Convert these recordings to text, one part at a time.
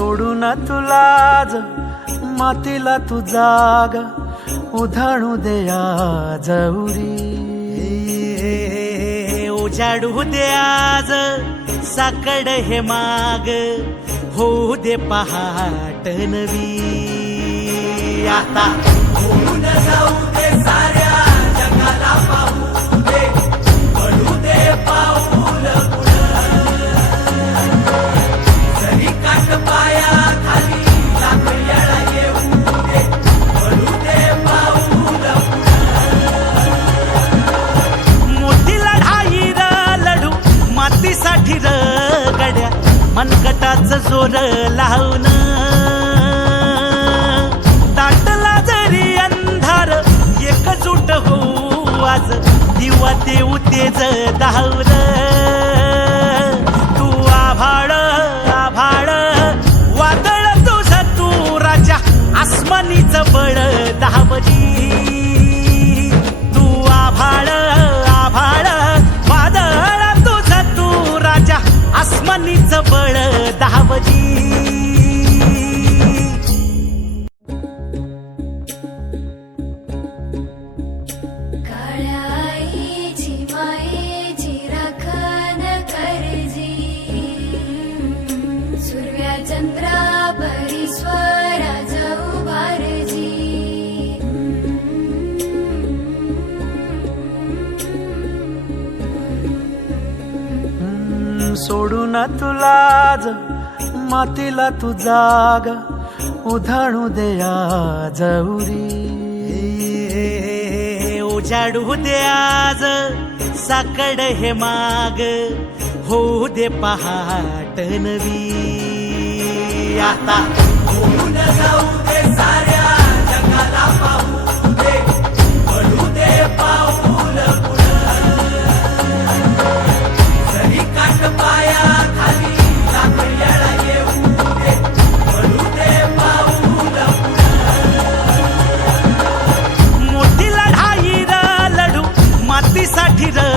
सोडून तुलाज मातीला तू जाग उधाणू दया जवरी उजाडू दे आज साकड हे माग होऊ दे पहाट नवी आता होऊन जाऊ दे साऱ्या जगाला पाहू दे पडू दे पाऊल जरी काट पाया खाली लाख येळा येऊ दे पडू दे पाऊल मोठी लढाई र लढू मातीसाठी र गड्या मनगटाच जोर लावून दाटला जरी अंधार एकजूट होऊ आज दिवा देऊ तेज दावर तू आभाळ आभाळ वादळ तुझ तू राजा आसमानीच बळ दावरी तू आभाळ आभाळ वादळ तुझ तू राजा आसमानीच बळ दावरी चंद्रा परिस्वरा जाऊ बारजी सोडून तुलाज मातीला तू जाग उधाणू दया जवरी उजाडू दे आज साकड हे माग होऊ दे पहाट नवी आता होऊन जाऊ दे साऱ्या जगाला पाहू दे पडू दे पाऊल जरी काट पाया खाली लाख येळा येऊ दे पडू दे पाऊल मोठी लढाई र लढू मातीसाठी र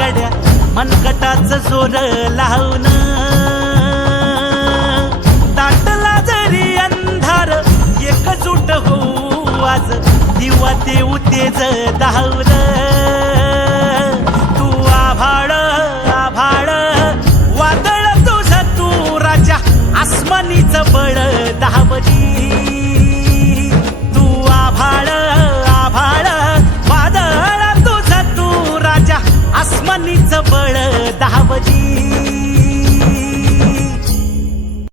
गड्या मनगटाच जोर लावून दाटला जरी अंधार एकजूट होऊ आज दिवा देऊ तेज दावर